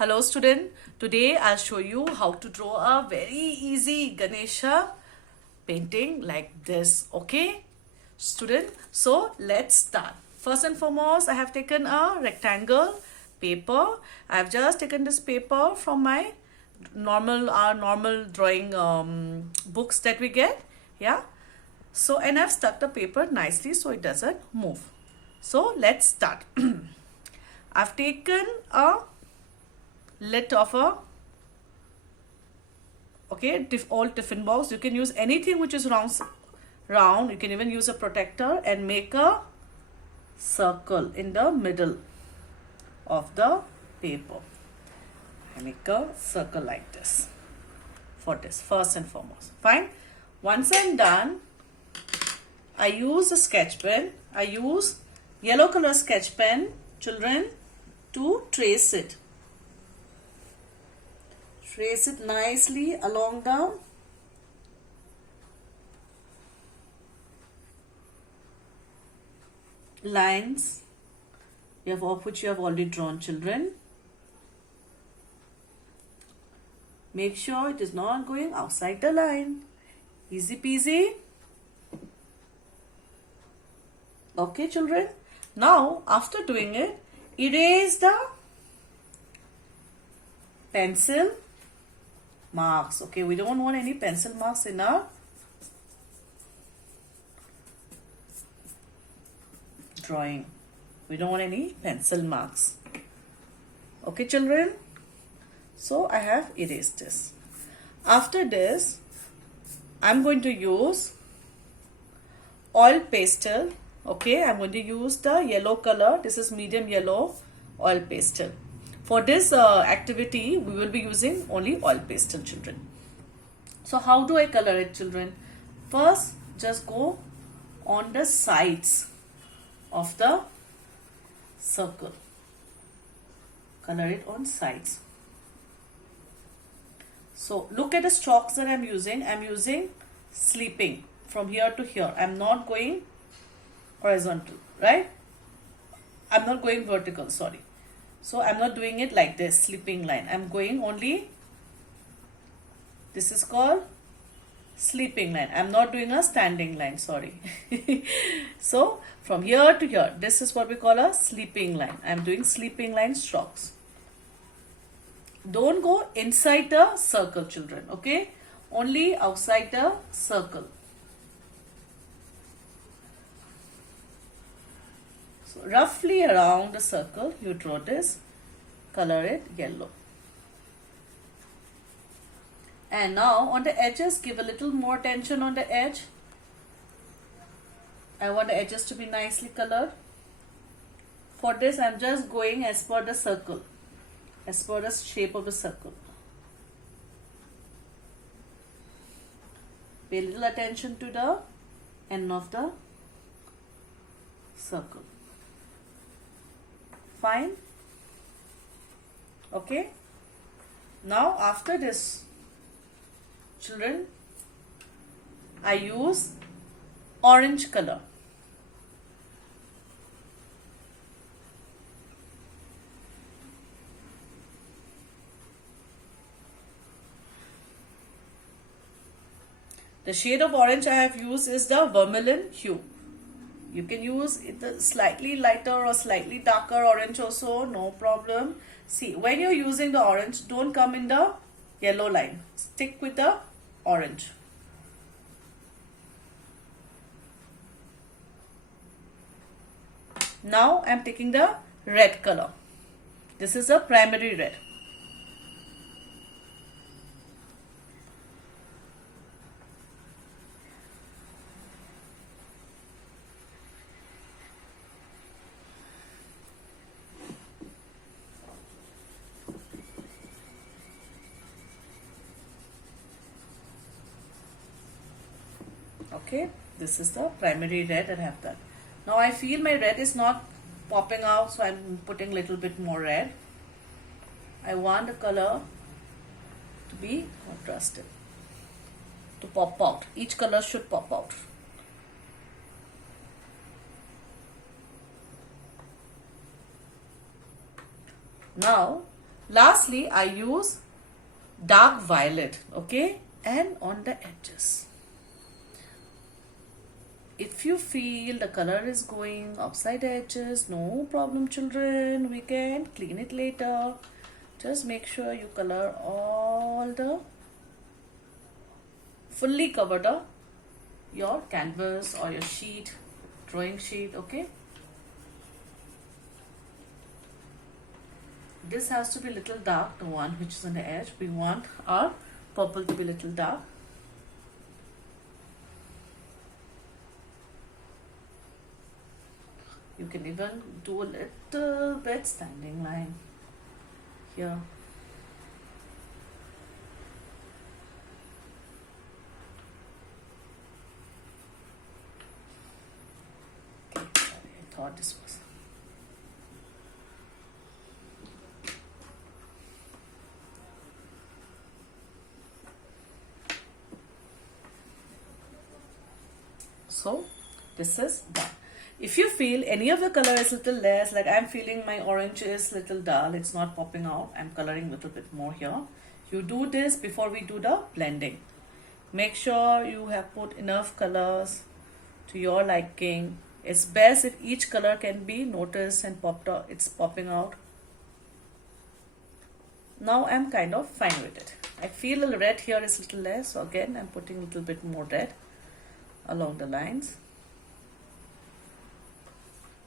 Hello student, today I'll show you how to draw a very easy Ganesha painting like this, okay student? So let's start. First and foremost, I have taken a rectangle paper. I have just taken this paper from my normal drawing books that we get, yeah. So and I've stuck the paper nicely so it doesn't move. So let's start. I've taken a lid of a old tiffin box. You can use anything which is round. You can even use a protector and make a circle in the middle of the paper. I make a circle like this for this first and foremost. Fine. Once I'm done, I use a sketch pen. I use yellow color sketch pen, children, to trace it. Trace it nicely along the lines of which you have already drawn, children. Make sure it is not going outside the line. Easy peasy. Okay, children. Now, after doing it, erase the pencil marks. Okay, we don't want any pencil marks in our drawing. We don't want any pencil marks. Okay, children. So I have erased this. After this, I'm going to use oil pastel. Okay, I'm going to use the yellow color. This is medium yellow oil pastel. For this activity, we will be using only oil pastel, children. So how do I color it, children? First, just go on the sides of the circle. Color it on sides. So look at the strokes that I'm using. I'm using sleeping from here to here. I'm not going horizontal, right? I'm not going vertical, sorry. So I'm not doing it like this, sleeping line. I'm going only, this is called sleeping line. I'm not doing a standing line, sorry. So from here to here, this is what we call a sleeping line. I'm doing sleeping line strokes. Don't go inside the circle, children, okay? Only outside the circle. So roughly around the circle, you draw this, color it yellow. And now on the edges, give a little more attention on the edge. I want the edges to be nicely colored. For this, I'm just going as per the circle, as per the shape of the circle. Pay little attention to the end of the circle. Fine. Okay. Now after this, children, I use orange color. The shade of orange I have used is the vermilion hue. You can use it slightly lighter or slightly darker orange also, no problem. See, when you're using the orange, don't come in the yellow line. Stick with the orange. Now I'm taking the red color. This is a primary red. Okay, this is the primary red that I have done. Now I feel my red is not popping out, so I'm putting a little bit more red. I want the color to be contrasted, to pop out. Each color should pop out. Now Lastly, I use dark violet, okay, and on the edges. If you feel the color is going outside the edges, no problem children, we can clean it later. Just make sure you color all the, fully cover your canvas or your sheet, drawing sheet, okay. This has to be little dark, the one which is on the edge. We want our purple to be little dark. You can even do a little bit standing line here. Okay, sorry, I thought this was. So this is done. If you feel any of the color is little less, like I'm feeling my orange is little dull, it's not popping out, I'm coloring a little bit more here. You do this before we do the blending. Make sure you have put enough colors to your liking. It's best if each color can be noticed and popped out, it's popping out. Now I'm kind of fine with it. I feel the red here is little less, so again I'm putting a little bit more red along the lines.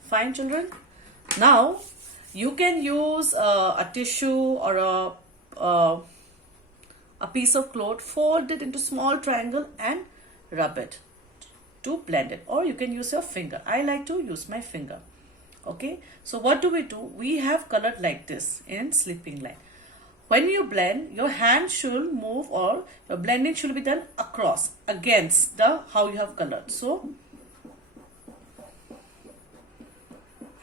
Fine children. Now you can use a tissue or a piece of cloth, fold it into small triangle and rub it to blend it, or you can use your finger. I like to use my finger. Okay, so what do? We have colored like this in sleeping line. When you blend, your hand should move, or your blending should be done across, against the how you have colored. So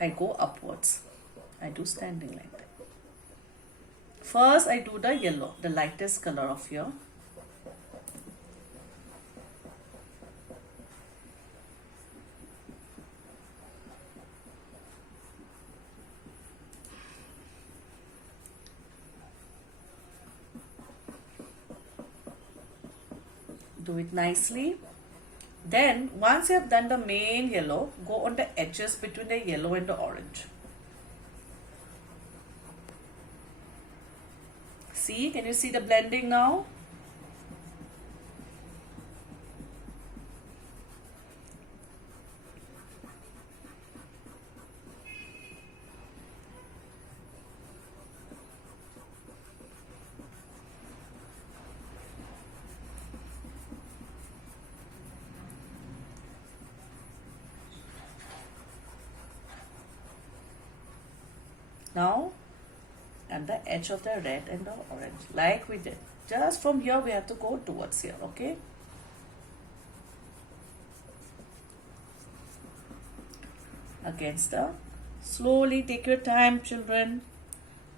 I go upwards. I do standing like that. First I do the yellow, the lightest color of here. Do it nicely. Then once you have done the main yellow, go on the edges between the yellow and the orange. See, can you see the blending now? Now at the edge of the red and the orange, like we did. Just from here we have to go towards here, okay? Against the, slowly take your time children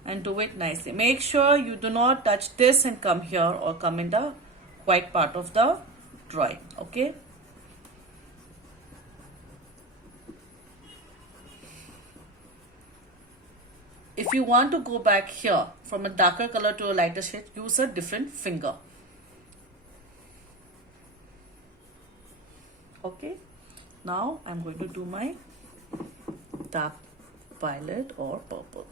and do it nicely. Make sure you do not touch this and come here or come in the white part of the drawing, okay? If you want to go back here from a darker color to a lighter shade, use a different finger. Okay, now I'm going to do my dark violet or purple.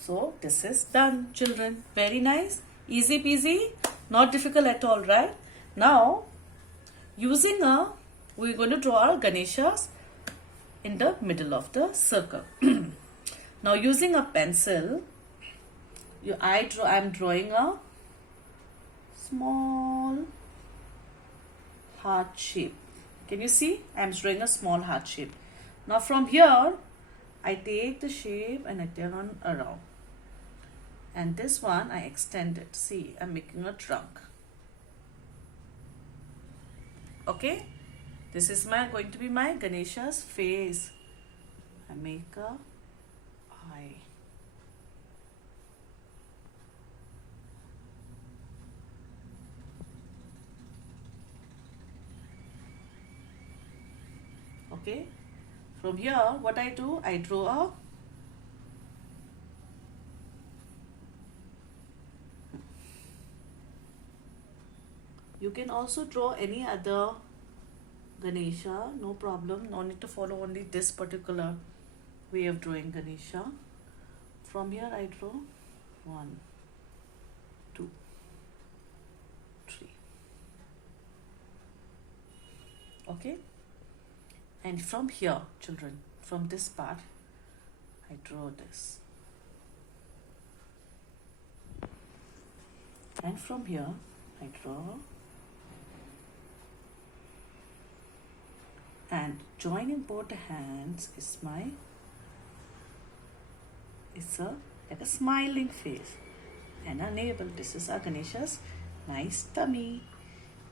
So this is done children. Very nice, easy peasy, not difficult at all, right? Now using we're going to draw our Ganeshas in the middle of the circle. Now using a pencil, I'm drawing a small heart shape. Can you see? I'm drawing a small heart shape. Now from here I take the shape and I turn around. and this one I extended. See, I'm making a trunk. Okay, this is going to be my Ganesha's face. I make a eye. Okay, from here what I do, I draw a you can also draw any other Ganesha, no problem. No need to follow only this particular way of drawing Ganesha. From here I draw 1, 2, 3. Okay, and from here, children, from this part I draw this, and from here I draw, and joining both the hands is like a smiling face and a navel. This is our Ganesha's nice tummy,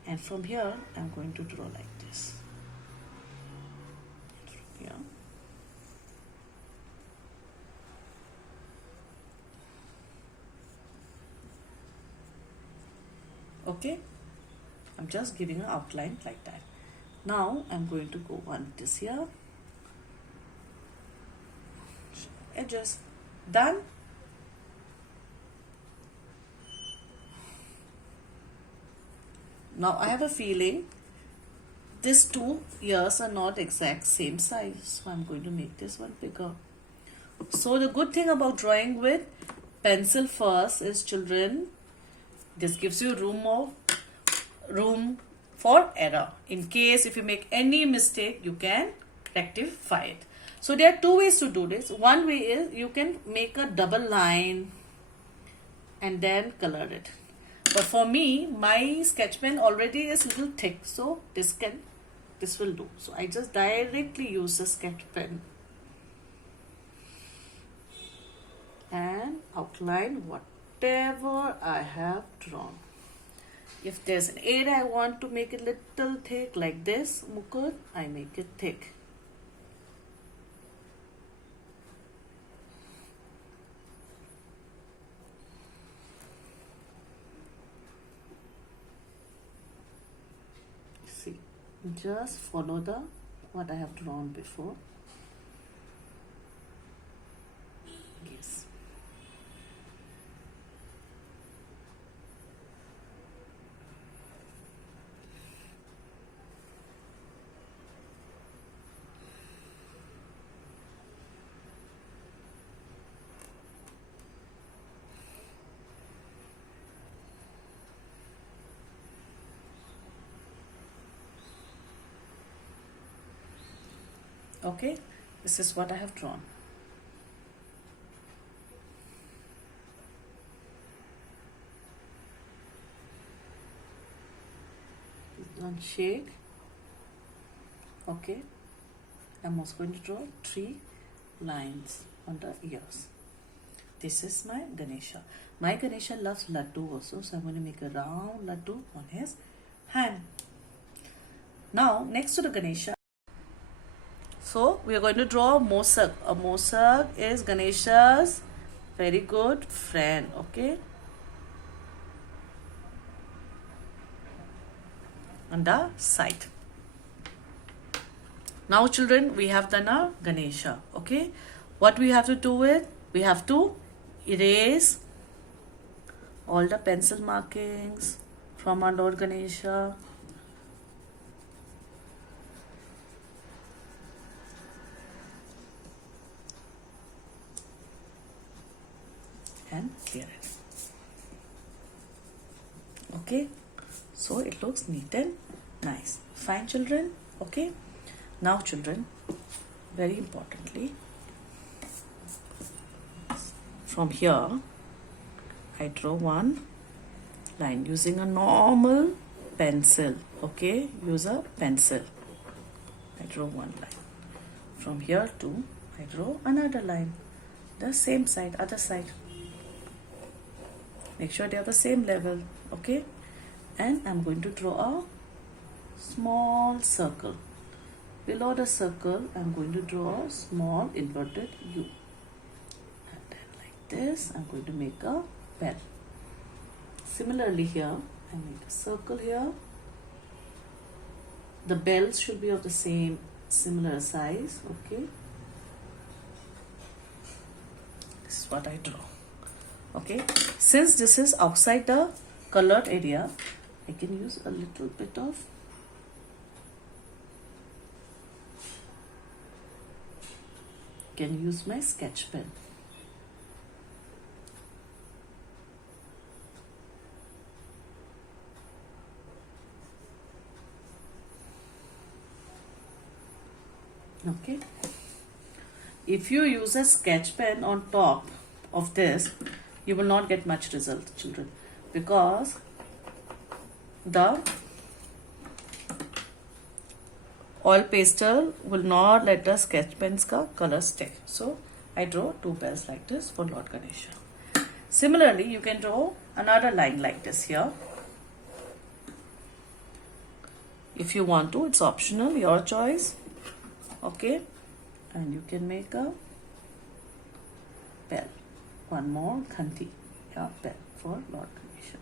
and from here I'm going to draw like this. Yeah. Okay, I'm just giving an outline like that. Now I'm going to go on this here, edges, done. Now I have a feeling these two ears are not exact same size, so I'm going to make this one bigger. So the good thing about drawing with pencil first is, children, this gives you room for error. In case if you make any mistake, you can rectify it. So there are two ways to do this. One way is you can make a double line and then color it. But for me, my sketch pen already is a little thick, so this will do. So I just directly use the sketch pen and outline whatever I have drawn. If there's an area I want to make it little thick like this, Mukut, I make it thick. See, just follow what I have drawn before. Yes. Okay, this is what I have drawn. Don't shake. Okay, I'm also going to draw 3 lines on the ears. This is my Ganesha. My Ganesha loves laddu also, so I'm going to make a round laddu on his hand. Now, next to the Ganesha, so we are going to draw Mosak. A Mosak is Ganesha's very good friend. Okay, on the side. Now, children, we have done a Ganesha. Okay, what we have to do is we have to erase all the pencil markings from our Lord Ganesha. And clear it. Okay, so it looks neat and nice. Fine, children. Okay, now, children, very importantly, from here I draw one line using a normal pencil. Okay, use a pencil. I draw one line. From here to I draw another line, the same side, other side. Make sure they are the same level. Okay, and I'm going to draw a small circle. Below the circle, I'm going to draw a small inverted U. And then like this, I'm going to make a bell. Similarly here, I make a circle here. The bells should be of the same similar size. Okay, this is what I draw. Okay, since this is outside the colored area, I can use a little bit of my sketch pen. Okay, if you use a sketch pen on top of this, you will not get much result, children, because the oil pastel will not let the sketch pen's ka color stay. So I draw two bells like this for Lord Ganesha. Similarly, you can draw another line like this here. If you want to, it's optional, your choice. Okay, and you can make a bell. One more khanti, yeah, bell for Lord Ganesha.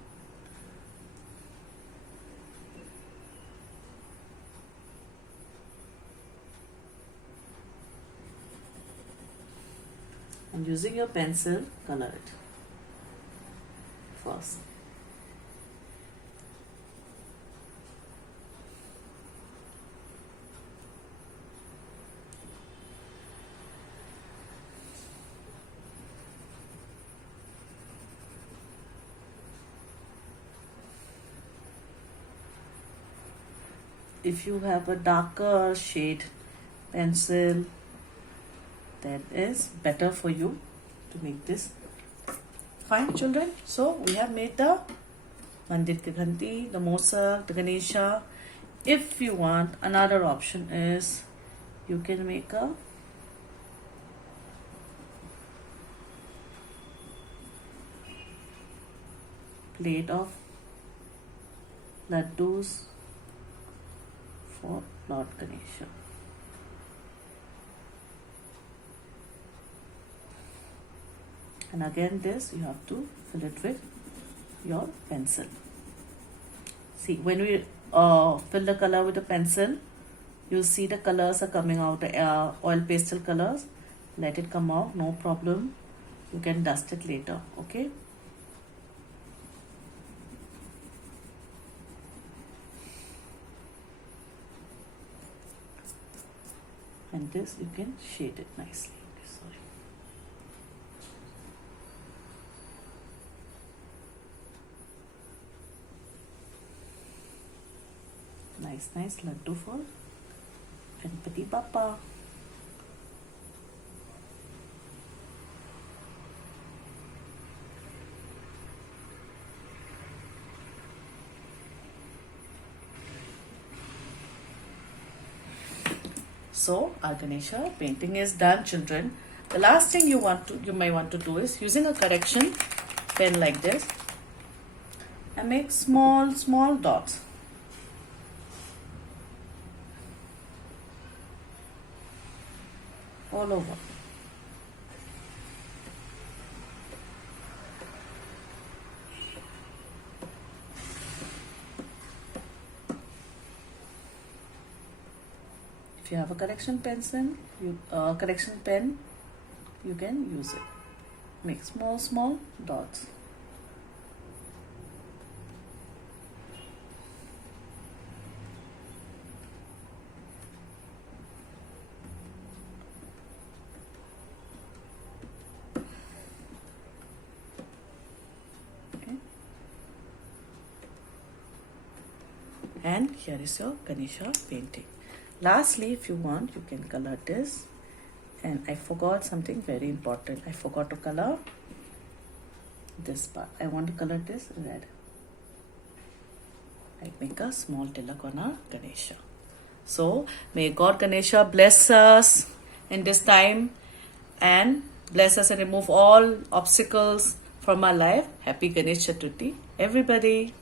And using your pencil, color it first. If you have a darker shade pencil, that is better for you to make this. Fine, children. So we have made the Mandir ki Ghanti, the Mosak, the Ganesha. If you want, another option is you can make a plate of laddus for Lord Ganesha. And again this you have to fill it with your pencil. See, when we fill the color with the pencil, you'll see the colors are coming out, the oil pastel colors. Let it come out, no problem. You can dust it later, okay? And this you can shade it nicely. Okay, sorry. Nice laddu for Ganpati Bappa. So our Ganesha painting is done, children. The last thing you may want to do is using a correction pen like this and make small dots. All over. If you have a correction pen, you can use it. Make small dots. And here is your Ganesha painting. Lastly, if you want, you can color this. And I forgot something very important. I forgot to color this part. I want to color this red. I make a small tilak on our Ganesha. So may God Ganesha bless us in this time and bless us and remove all obstacles from our life. Happy Ganesh Chaturthi, everybody.